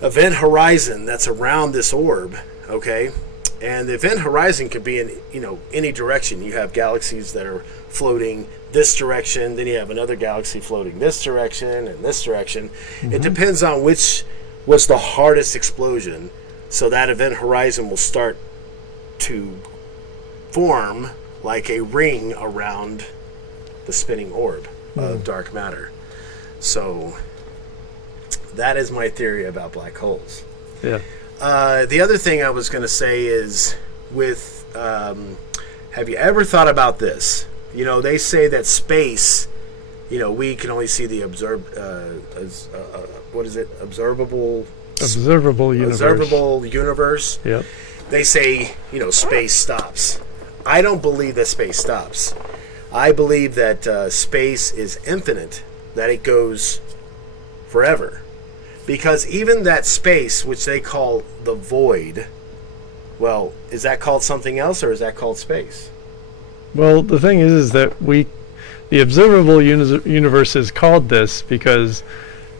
event horizon that's around this orb, okay? And the event horizon could be in, you know, any direction. You have galaxies that are floating this direction, then you have another galaxy floating this direction and this direction. It depends on which was the hardest explosion. So that event horizon will start to form like a ring around the spinning orb of dark matter. So that is my theory about black holes. Yeah. The other thing I was going to say is with, have you ever thought about this? You know, they say that space, you know, we can only see the observable universe. Yep. They say, you know, space stops. I don't believe that space stops. I believe that space is infinite, that it goes forever. Because even that space, which they call the void, well, is that called something else, or is that called space? Well, the thing is that the observable universe is called this because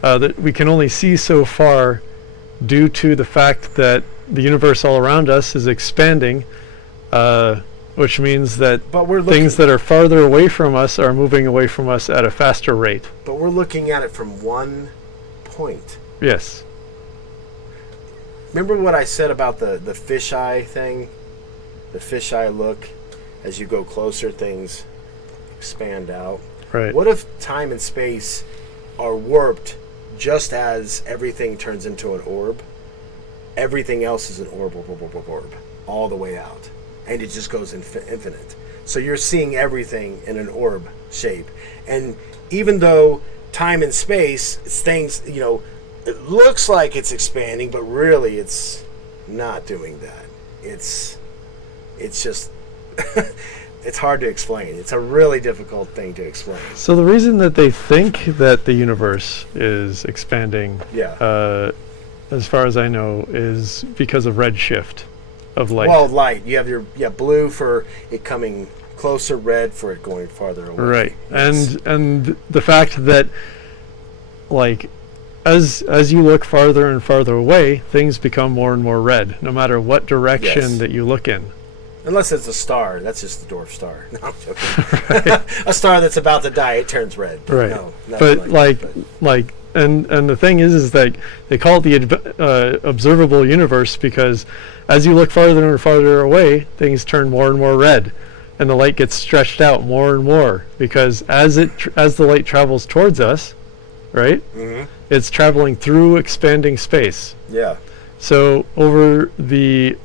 that we can only see so far due to the fact that the universe all around us is expanding, which means that things that are farther away from us are moving away from us at a faster rate. But we're looking at it from one point. Yes. Remember what I said about the fisheye thing? The fisheye look, as you go closer, things expand out. Right. What if time and space are warped just as everything turns into an orb? Everything else is an orb, all the way out. And it just goes infinite. So you're seeing everything in an orb shape. And even though time and space, it's things, you know, it looks like it's expanding, but really it's not doing that. It's just, it's hard to explain. It's a really difficult thing to explain. So the reason that they think that the universe is expanding, as far as I know, is because of redshift of light. Well, light. You have your blue for it coming closer, red for it going farther away. Right. Yes. And the fact that, like, as you look farther and farther away, things become more and more red, no matter what direction that you look in. Unless it's a star. That's just the dwarf star. No, I'm joking. A star that's about to die, it turns red. Right. No, but and the thing is that they call it the observable universe because as you look farther and farther away, things turn more and more red, and the light gets stretched out more and more because as the light travels towards us, right? Mm-hmm. It's traveling through expanding space. Yeah. So over the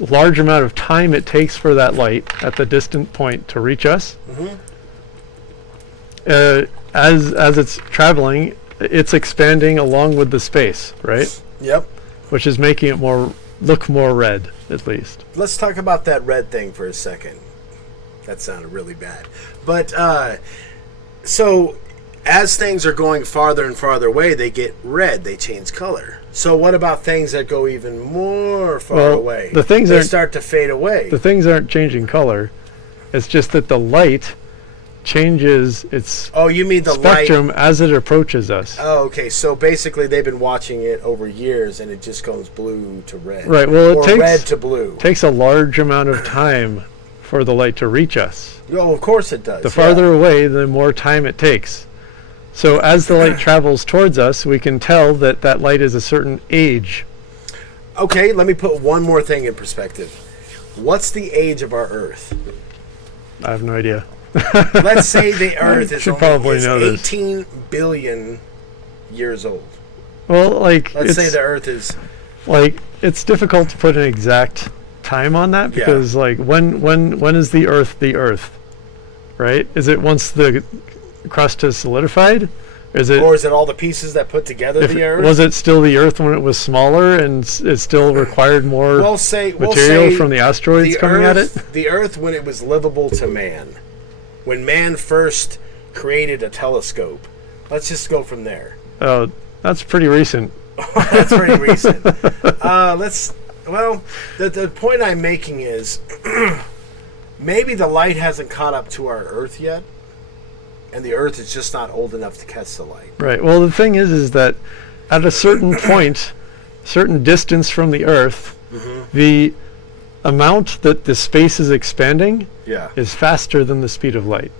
large amount of time it takes for that light at the distant point to reach us, as it's traveling, it's expanding along with the space, right? Yep. Which is making it look more red, at least. Let's talk about that red thing for a second. That sounded really bad. But, so, as things are going farther and farther away, they get red. They change color. So what about things that go even more far away? They start to fade away. The things aren't changing color. It's just that the light changes its spectrum as it approaches us. Oh, okay. So basically they've been watching it over years and it just goes blue to red. Right. Well, red to blue. It takes a large amount of time for the light to reach us. Oh, of course it does. The farther away, the more time it takes. So as the light travels towards us, we can tell that light is a certain age. Okay, let me put one more thing in perspective. What's the age of our Earth? I have no idea. Let's say the Earth is should only probably is know this. 18 billion years old. Well, like Let's say it's the Earth is like it's difficult to put an exact time on that Yeah. because like when is the Earth, right? Is it once the crust has solidified? Is it or is it all the pieces that put together the Earth? was it still the Earth when it was smaller and it still required more we'll say material from the asteroids coming at it? The Earth when it was livable to man. When man first created a telescope. Let's just go from there. Oh, that's pretty recent. That's pretty recent. The point I'm making is maybe the light hasn't caught up to our Earth yet, and the Earth is just not old enough to catch the light. Right. Well, the thing is that at a certain point, certain distance from the Earth, the amount that the space is expanding Yeah. is faster than the speed of light.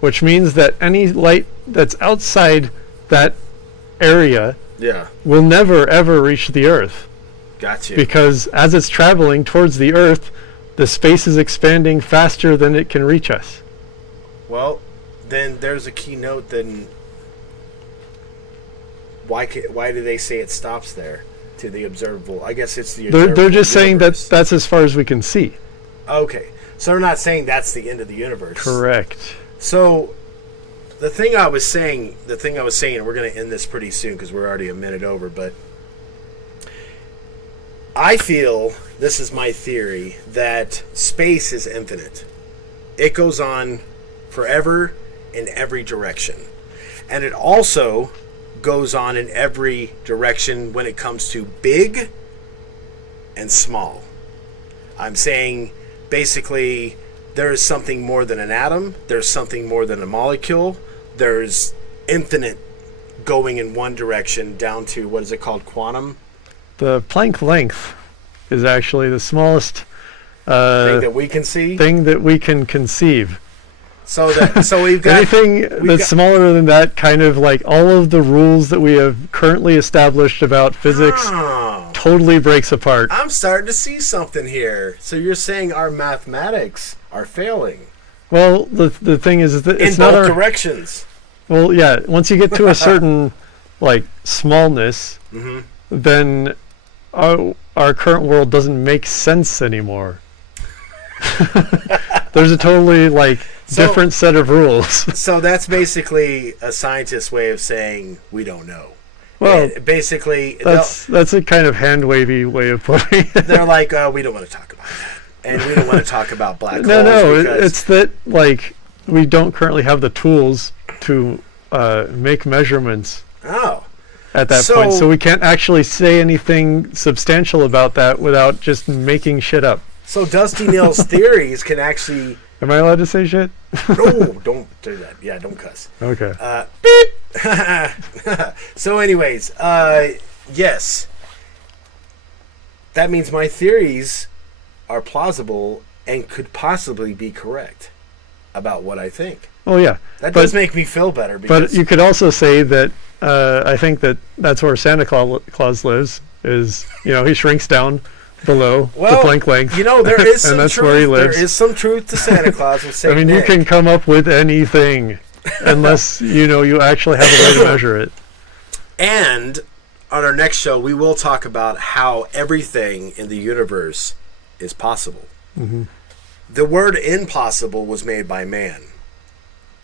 Which means that any light that's outside that area Yeah. will never ever reach the Earth. Gotcha. Because as it's traveling towards the Earth, the space is expanding faster than it can reach us. Well, then there's a keynote. Then why do they say it stops there to the observable? I guess it's the. They're just saying that universe. that's as far as we can see. Okay, so they're not saying that's the end of the universe. Correct. So, the thing I was saying, we're going to end this pretty soon because we're already a minute over, but I feel, this is my theory, that space is infinite. It goes on forever in every direction. And it also goes on in every direction when it comes to big and small. I'm saying, basically, there is something more than an atom. There's something more than a molecule. There's infinite going in one direction down to, what is it called, quantum? The Planck length is actually the smallest Thing that we can see. thing that we can conceive. So we've got Anything that's got- smaller than that, kind of like all of the rules that we have currently established about physics, Oh, totally breaks apart. I'm starting to see something here. So you're saying our mathematics are failing Well, the thing is that in it's not both our. directions. Well, yeah. Once you get to a certain like smallness, Mm-hmm. then our current world doesn't make sense anymore. There's a totally different set of rules. So that's basically a scientist's way of saying we don't know. Well, And basically, that's a kind of hand wavy way of putting it. they're like, we don't want to talk about that, and we don't want to talk about black holes. No, because it's that we don't currently have the tools to make measurements oh, at that point, so we can't actually say anything substantial about that without just making shit up. so Dusty Nail's theories can actually. Am I allowed to say shit? No, don't do that. Yeah, don't cuss. Okay. Beep. So, anyways, yes, that means my theories are plausible and could possibly be correct about what I think. Well, yeah. That But- does make me feel better But because you could also say that I think that's where Santa Claus lives. Is he shrinks down below the Planck length. there is some and that's truth. where he lives. There is some truth to Santa Claus with I Saint mean, Nick. you can come up with anything, unless you actually have a way to measure it. And on our next show, we will talk about how everything in the universe is possible. Mm-hmm. The word impossible was made by man.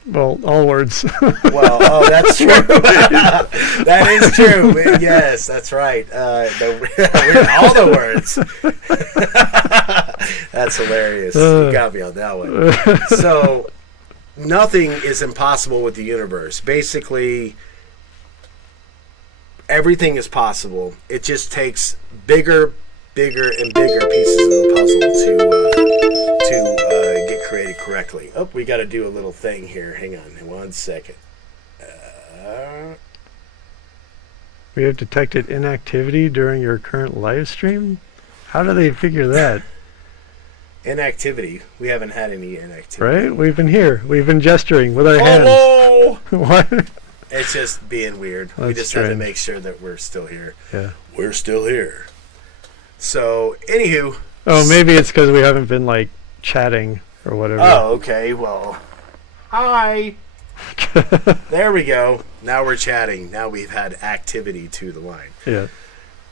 Well, all words. Well, that's true. That is true. Yes, that's right. All the words. That's hilarious. You got me on that one. So, nothing is impossible with the universe. Basically, everything is possible. It just takes bigger and bigger pieces of the puzzle to get created correctly. Oh, we got to do a little thing here. Hang on 1 second. We have detected inactivity during your current live stream. How do they figure that? Inactivity. We haven't had any inactivity. Right? We've been here. We've been gesturing with our Hello! hands. What? It's just being weird. We That's just have to strange. make sure that we're still here. Yeah. We're still here. So, anywho, Oh, maybe it's because we haven't been like chatting or whatever. Oh, okay. Well, hi. There we go. Now we're chatting. Now we've had activity to the line. Yeah.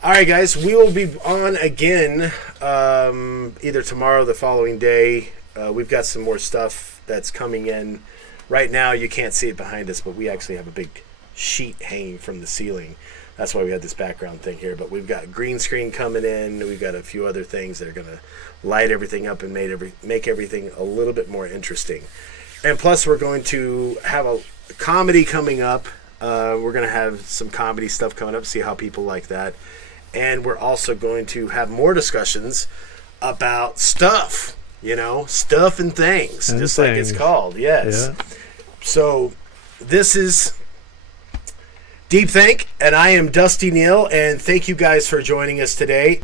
All right, guys. We will be on again either tomorrow or the following day. We've got some more stuff that's coming in. Right now, you can't see it behind us, but we actually have a big sheet hanging from the ceiling. That's why we had this background thing here. But we've got green screen coming in. We've got a few other things that are going to light everything up and make everything a little bit more interesting. And plus, we're going to have a comedy coming up. We're going to have some comedy stuff coming up, see how people like that. And we're also going to have more discussions about stuff, stuff and things, And just like it's called. Yes. Yeah. So this is Deep Think, and I am Dusty Neal, and thank you guys for joining us today.